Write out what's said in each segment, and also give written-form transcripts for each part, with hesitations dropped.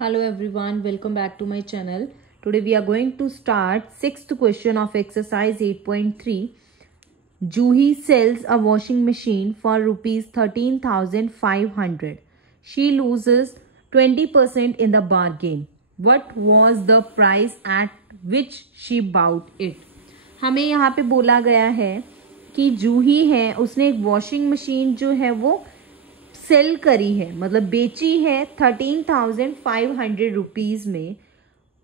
Hello everyone, welcome back to my channel. Today we are going to start sixth question of exercise 8.3. Juhi sells a washing machine for rupees 13,500. She loses 20% in the bargain. What was the price at which she bought it? हमें यहाँ पे बोला गया है कि जूही है, उसने एक वॉशिंग मशीन जो है वो सेल करी है, मतलब बेची है 13,500 रुपीज में.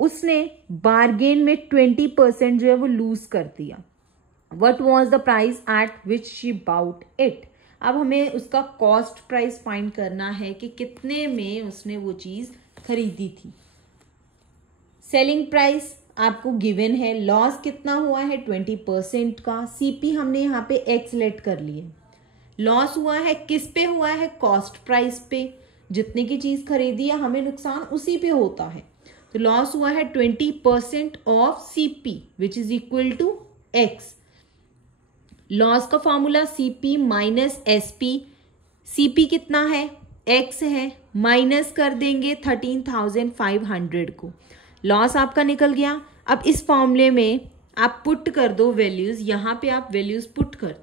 उसने बार्गेन में 20% जो है वो लूज कर दिया. What was the price at which she bought it. अब हमें उसका कॉस्ट प्राइस फाइंड करना है कि कितने में उसने वो चीज खरीदी थी. सेलिंग प्राइस आपको गिवन है. लॉस कितना हुआ है 20% का. सीपी हमने यहाँ पे एक्स लेट कर लिए. लॉस हुआ है किस पे हुआ है? कॉस्ट प्राइस पे. जितने की चीज खरीदी है हमें नुकसान उसी पे होता है. तो लॉस हुआ है 20% of CP which is equal to X. Loss का formula CP minus SP. CP कितना है? एक्स है. माइनस कर देंगे 13,500 को. लॉस आपका निकल गया. अब इस फॉर्मूले में आप पुट कर दो वैल्यूज. यहां पे आप वैल्यूज पुट कर दो.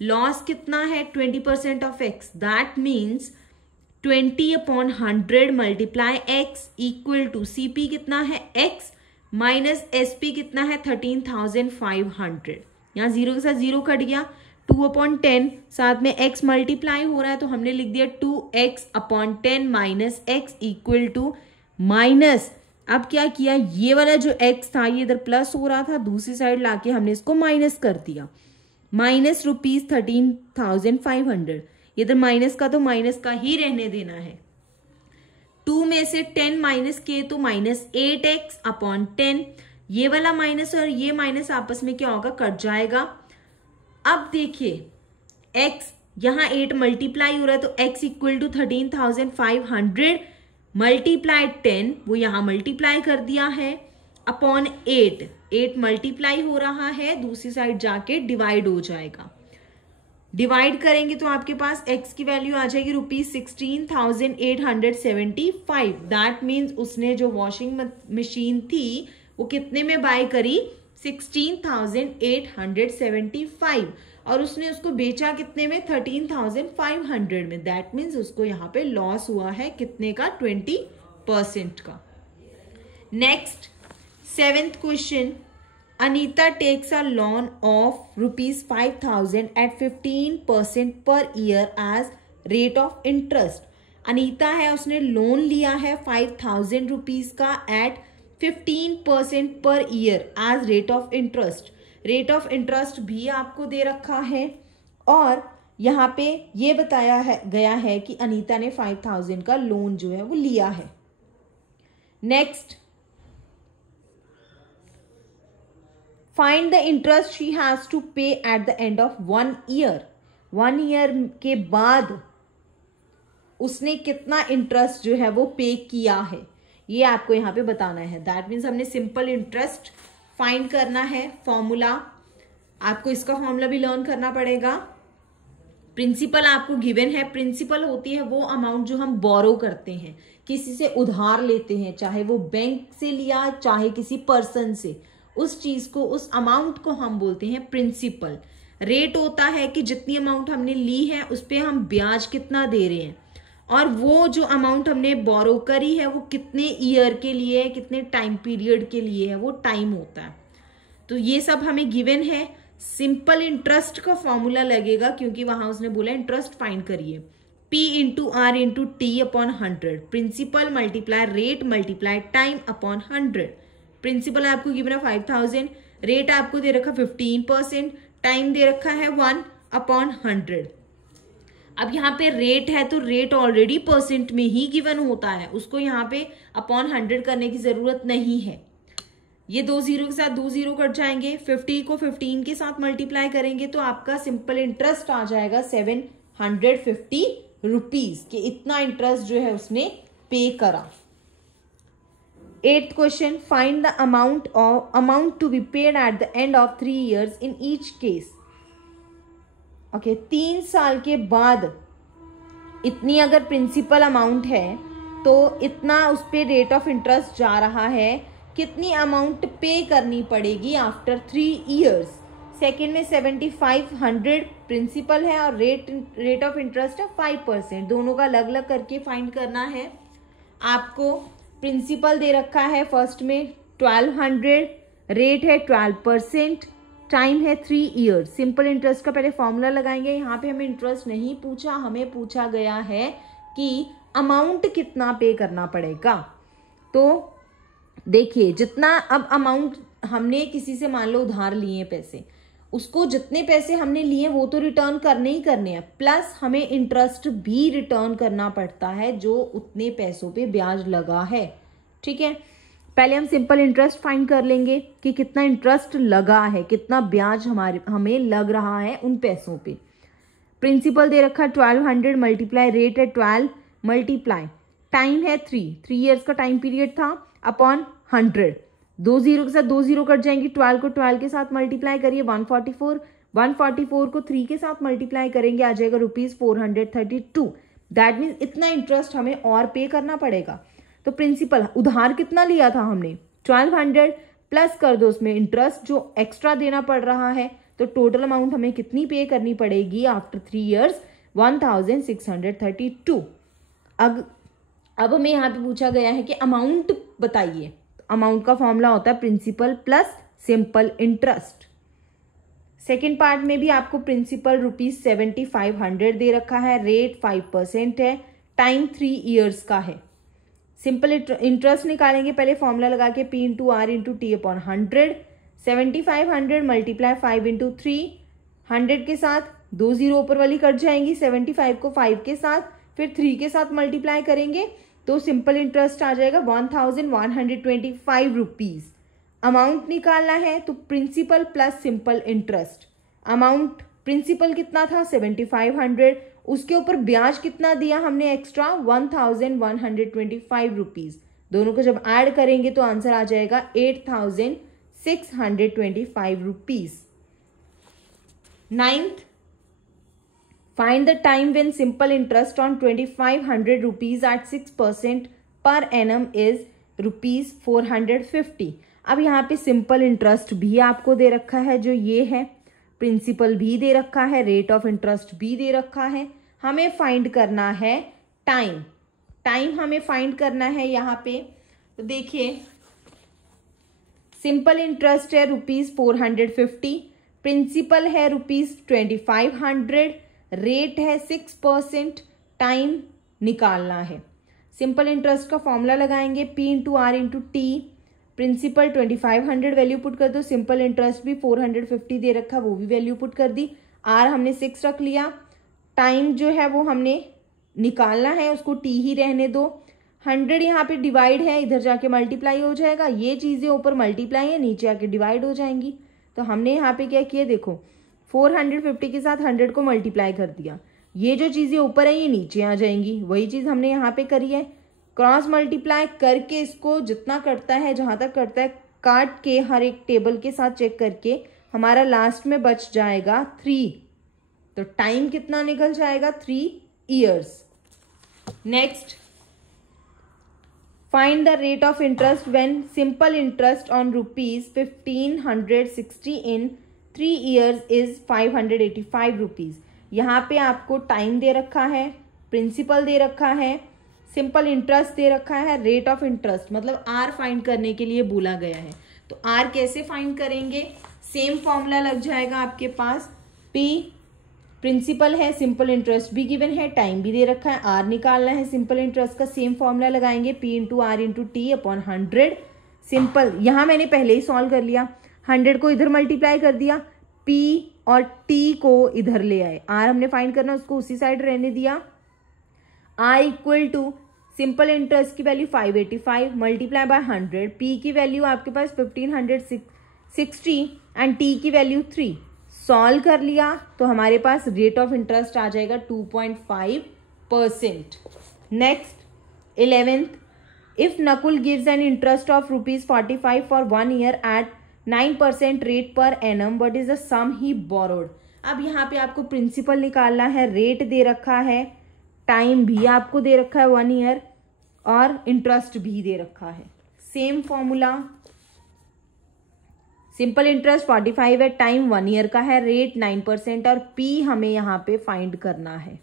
लॉस कितना है? 20% of x. That means 20/100 multiply x equal to CP कितना है? एक्स माइनस एसपी कितना है? 13,500. यहाँ जीरो के साथ जीरो कट गया. 2/10 साथ में एक्स मल्टीप्लाई हो रहा है तो हमने लिख दिया 2x/10 minus x equal to minus. अब क्या किया? ये वाला जो एक्स था ये इधर प्लस हो रहा था, दूसरी साइड लाके हमने इसको माइनस कर दिया. Minus rupees 13,500. इधर माइनस का तो माइनस का ही रहने देना है. 2 में से 10 माइनस किए तो माइनस 8x/10. ये वाला माइनस और ये माइनस आपस में क्या होगा? कट जाएगा. अब देखिए x यहां 8 मल्टीप्लाई हो रहा है तो x इक्वल टू 13,500 मल्टीप्लाई 10. वो यहां मल्टीप्लाई कर दिया है अपॉन 8. 8 मल्टीप्लाई हो रहा है, दूसरी साइड जाके डिवाइड हो जाएगा. डिवाइड करेंगे तो आपके पास x की वैल्यू आ जाएगी रुपीज 16,875. दैट मीन्स उसने जो वॉशिंग मशीन थी वो कितने में बाय करी? 16,875. और उसने उसको बेचा कितने में? 13,500 में. दैट मीन्स उसको यहाँ पे लॉस हुआ है कितने का? 20% का. Next 7th question. Anita takes a loan of rupees 5,000 at 15% per year as rate of interest. Anita है, उसने लोन लिया है 5,000 रुपीज का एट 15% पर year as rate of interest. Rate of interest भी आपको दे रखा है और यहाँ पे ये बताया गया है कि अनीता ने 5,000 का लोन जो है वो लिया है. Next, find the interest she has to pay at the end of 1 year. 1 year के बाद उसने कितना इंटरेस्ट जो है वो पे किया है, ये आपको यहाँ पे बताना है. दैट मीन्स हमने सिंपल इंटरेस्ट फाइंड करना है. फॉर्मूला आपको इसका फॉर्मूला भी लर्न करना पड़ेगा. प्रिंसिपल आपको गिवन है. प्रिंसिपल होती है वो अमाउंट जो हम बोरो करते हैं, किसी से उधार लेते हैं, चाहे वो बैंक से लिया चाहे किसी पर्सन से. उस चीज को, उस अमाउंट को हम बोलते हैं प्रिंसिपल. रेट होता है कि जितनी अमाउंट हमने ली है उस पर हम ब्याज कितना दे रहे हैं, और वो जो अमाउंट हमने बोरो करी है वो कितने ईयर के लिए है, कितने टाइम पीरियड के लिए है, वो टाइम होता है. तो ये सब हमें गिवन है. सिंपल इंटरेस्ट का फॉर्मूला लगेगा क्योंकि वहां उसने बोला इंटरेस्ट फाइंड करिए. P into R into T upon 100. Principal multiply rate multiply time upon 100. Principal आपको गिवन है 5,000. रेट आपको दे रखा 15%. टाइम दे रखा है 1/100. अब यहाँ पे रेट है तो रेट ऑलरेडी परसेंट में ही गिवन होता है, उसको यहाँ पे अपॉन 100 करने की जरूरत नहीं है. ये 2 जीरो के साथ 2 जीरो कट जाएंगे. 50 को 15 के साथ मल्टीप्लाई करेंगे तो आपका सिंपल इंटरेस्ट आ जाएगा 750 रुपीज के. इतना इंटरेस्ट जो है उसने पे करा. 8th question. Find the amount to be paid at the end of 3 years in each case. Okay 3 साल के बाद इतनी अगर प्रिंसिपल अमाउंट है तो इतना उस पर रेट ऑफ इंटरेस्ट जा रहा है, कितनी अमाउंट पे करनी पड़ेगी आफ्टर 3 ईयर्स। सेकेंड में 7500 प्रिंसिपल है और रेट ऑफ इंटरेस्ट है 5%। दोनों का अलग अलग करके फाइंड करना है। आपको प्रिंसिपल दे रखा है फर्स्ट में 1200, रेट है 12%, टाइम है 3 ईयर्स। सिंपल इंटरेस्ट का पहले फॉर्मूला लगाएंगे। यहाँ पे हमें इंटरेस्ट नहीं पूछा, हमें पूछा गया है कि अमाउंट कितना पे करना पड़ेगा। तो देखिए, जितना अब अमाउंट हमने किसी से मान लो उधार लिए पैसे, उसको जितने पैसे हमने लिए वो तो रिटर्न करने ही करने हैं, प्लस हमें इंटरेस्ट भी रिटर्न करना पड़ता है जो उतने पैसों पे ब्याज लगा है। ठीक है, पहले हम सिंपल इंटरेस्ट फाइंड कर लेंगे कि कितना इंटरेस्ट लगा है, कितना ब्याज हमें लग रहा है उन पैसों पे। प्रिंसिपल दे रखा 1200 मल्टीप्लाई रेट है 12 मल्टीप्लाई टाइम है 3 ईयर्स का टाइम पीरियड था अपॉन 100। 2 जीरो के साथ 2 जीरो कट जाएंगी, 12 को 12 के साथ मल्टीप्लाई करिए 144 को 3 के साथ मल्टीप्लाई करेंगे आ जाएगा ₹432। दैट मीन्स इतना इंटरेस्ट हमें और पे करना पड़ेगा। तो प्रिंसिपल उधार कितना लिया था हमने 1200 प्लस कर दो उसमें इंटरेस्ट जो एक्स्ट्रा देना पड़ रहा है, तो टोटल अमाउंट हमें कितनी पे करनी पड़ेगी आफ्टर 3 ईयर्स 1632। अब हमें यहाँ पे पूछा गया है कि अमाउंट बताइए। अमाउंट का फॉर्मूला होता है principal plus simple interest. Second part में भी आपको प्रिंसिपल ₹7500 दे रखा है, रेट 5% है, टाइम 3 ईयर्स का है। सिंपल इंटरेस्ट निकालेंगे पहले फॉर्मूला लगा के P into R into T upon 100। 7500 multiply 5 into 3, 100 के साथ 2 जीरो ऊपर वाली कट जाएंगी, 75 को 5 के साथ फिर 3 के साथ मल्टीप्लाई करेंगे तो सिंपल इंटरेस्ट आ जाएगा 1125 रुपीज। अमाउंट निकालना है तो principal plus simple interest. Amount principal कितना था 7500, उसके ऊपर ब्याज कितना दिया हमने एक्स्ट्रा 1125 रुपीज। दोनों को जब ऐड करेंगे तो आंसर आ जाएगा 8625 rupees. 9th, find the time when simple interest on 2500 rupees at 6% per annum is ₹450। अब यहाँ पे सिंपल इंटरेस्ट भी आपको दे रखा है जो ये है, प्रिंसिपल भी दे रखा है, रेट ऑफ इंटरेस्ट भी दे रखा है। हमें फाइंड करना है टाइम। टाइम हमें फाइंड करना है यहाँ पे। तो देखिए, सिंपल इंटरेस्ट है ₹450, प्रिंसिपल है ₹2500, रेट है 6%, टाइम निकालना है। सिंपल इंटरेस्ट का फॉर्मूला लगाएंगे P into R into T। Principal 2500 value put कर दो, सिंपल इंटरेस्ट भी 450 दे रखा, वो भी वैल्यू पुट कर दी। R हमने 6 रख लिया। टाइम जो है वो हमने निकालना है, उसको T ही रहने दो। 100 यहाँ पे डिवाइड है, इधर जाके मल्टीप्लाई हो जाएगा। ये चीजें ऊपर मल्टीप्लाई है, नीचे आके डिवाइड हो जाएंगी। तो हमने यहाँ पे क्या किया, देखो 450 के साथ 100 को मल्टीप्लाई कर दिया। ये जो चीजें ऊपर है ये नीचे आ जाएंगी, वही चीज हमने यहाँ पे करी है। क्रॉस मल्टीप्लाई करके इसको जितना कटता है, जहां तक कटता है काट के हर एक टेबल के साथ चेक करके हमारा लास्ट में बच जाएगा 3। तो टाइम कितना निकल जाएगा 3 years. Next, find the rate of interest when simple interest on ₹1560 in 3 years is 585 rupees. यहाँ पे आपको टाइम दे रखा है, प्रिंसिपल दे रखा है, सिंपल इंटरेस्ट दे रखा है, रेट ऑफ इंटरेस्ट मतलब आर फाइंड करने के लिए बोला गया है। तो आर कैसे फाइंड करेंगे, सेम फॉर्मूला लग जाएगा आपके पास। पी प्रिंसिपल है, सिंपल इंटरेस्ट भी गिवन है, टाइम भी दे रखा है, आर निकालना है। सिंपल इंटरेस्ट का सेम फॉर्मूला लगाएंगे P into R into T upon 100। Simple यहाँ मैंने पहले ही सॉल्व कर लिया, 100 को इधर मल्टीप्लाई कर दिया, P और T को इधर ले आए। R हमने फाइंड करना, उसको उसी साइड रहने दिया। R equal to simple interest की वैल्यू 585 मल्टीप्लाई बाय 100, P की वैल्यू आपके पास 1560 एंड T की वैल्यू 3। सॉल्व कर लिया तो हमारे पास रेट ऑफ इंटरेस्ट आ जाएगा 2.5%। Next 11th, if Nakul gives an interest of ₹45 for 1 year at 9% rate पर annum, what is the sum he borrowed. अब यहाँ पे आपको प्रिंसिपल निकालना है, रेट दे रखा है, टाइम भी आपको दे रखा है 1 ईयर, और इंटरेस्ट भी दे रखा है। सेम फॉर्मूला, सिंपल इंटरेस्ट 45 है, टाइम 1 ईयर का है, रेट 9% और पी हमें यहाँ पे फाइंड करना है।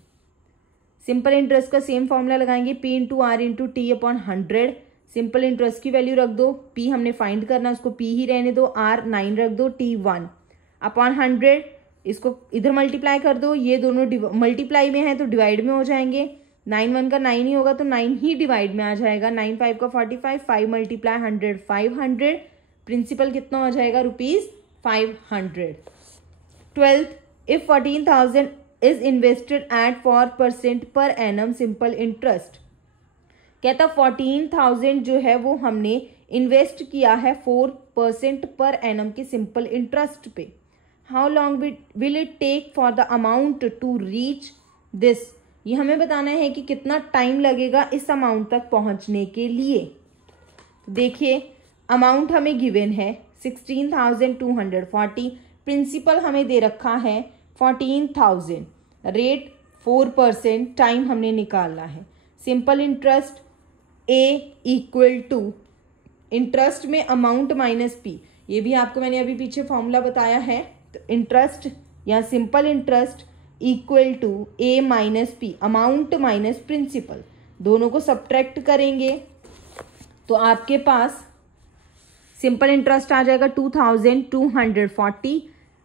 सिंपल इंटरेस्ट का सेम फॉर्मूला लगाएंगे, P into R into T upon 100। Simple interest की वैल्यू रख दो, पी हमने फाइंड करना, उसको पी ही रहने दो, आर 9 रख दो, टी 1 अपॉन 100। इसको इधर मल्टीप्लाई कर दो, ये दोनों मल्टीप्लाई में है तो डिवाइड में हो जाएंगे। 9 1 का 9 ही होगा तो 9 ही डिवाइड में आ जाएगा। 9 5 का 45, 5 मल्टीप्लाई 100 500। प्रिंसिपल कितना हो जाएगा, ₹500। 12th, if 14,000 is invested at 4% पर एनम सिंपल इंटरेस्ट। कहता 14,000 जो है वो हमने इन्वेस्ट किया है 4% पर एनम के सिंपल इंटरेस्ट पे। How long will it take for the amount to reach this. ये हमें बताना है कि कितना टाइम लगेगा इस अमाउंट तक पहुंचने के लिए। देखिए अमाउंट हमें गिवन है 16,240, प्रिंसिपल हमें दे रखा है 14,000, रेट 4%, टाइम हमने निकालना है। Simple interest A equal to interest में अमाउंट माइनस पी, ये भी आपको मैंने अभी पीछे फॉर्मूला बताया है। तो इंटरेस्ट या simple interest equal to A minus P, amount minus principal, दोनों को सब्ट्रैक्ट करेंगे तो आपके पास सिंपल इंटरेस्ट आ जाएगा 2,240।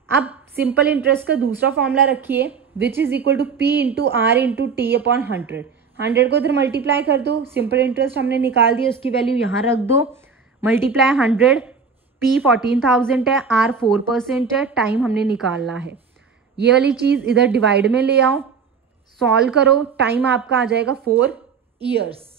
अब सिंपल इंटरेस्ट का दूसरा फॉर्मूला रखिए, which is equal to P into R into T upon 100। 100 को इधर मल्टीप्लाई कर दो, सिंपल इंटरेस्ट हमने निकाल दिया, उसकी वैल्यू यहाँ रख दो, मल्टीप्लाई 100, पी 14,000 है, आर 4% है, टाइम हमने निकालना है। ये वाली चीज इधर डिवाइड में ले आओ, सॉल्व करो, टाइम आपका आ जाएगा 4 ईयर्स।